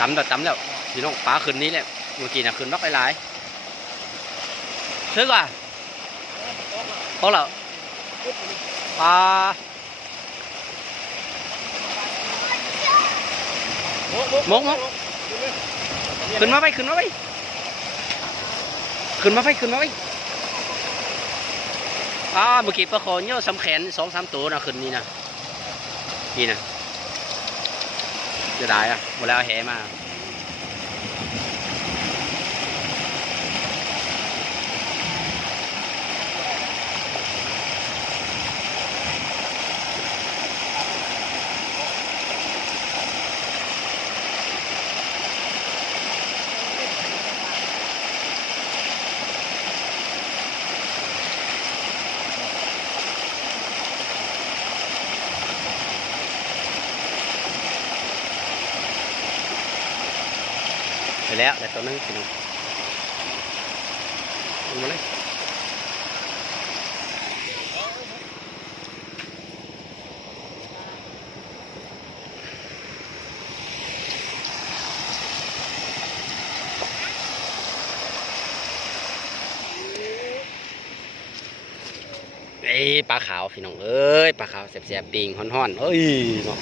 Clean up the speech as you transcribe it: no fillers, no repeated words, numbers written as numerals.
ตำแล้วพี่น้องปลาขึ้นนี้แหละเมื่อกี้น่ะขึ้นนกหลายๆถึกว่ะพอแล้วปลาหมกขึ้นมาไปขึ้นมาไปเมื่อกี้ปลาคอเนี่ยสำแขน2-3 ตัวนะขึ้นนี่นะนี่นะจะได้อะหมดแล้วแหมาไปแล้วแต่ตัวนึงพี่น้องลงมาเลยปลาขาวพี่น้องเอ้ยปลาขาวแสบๆปิงห่อนๆเอ้ยเนาะ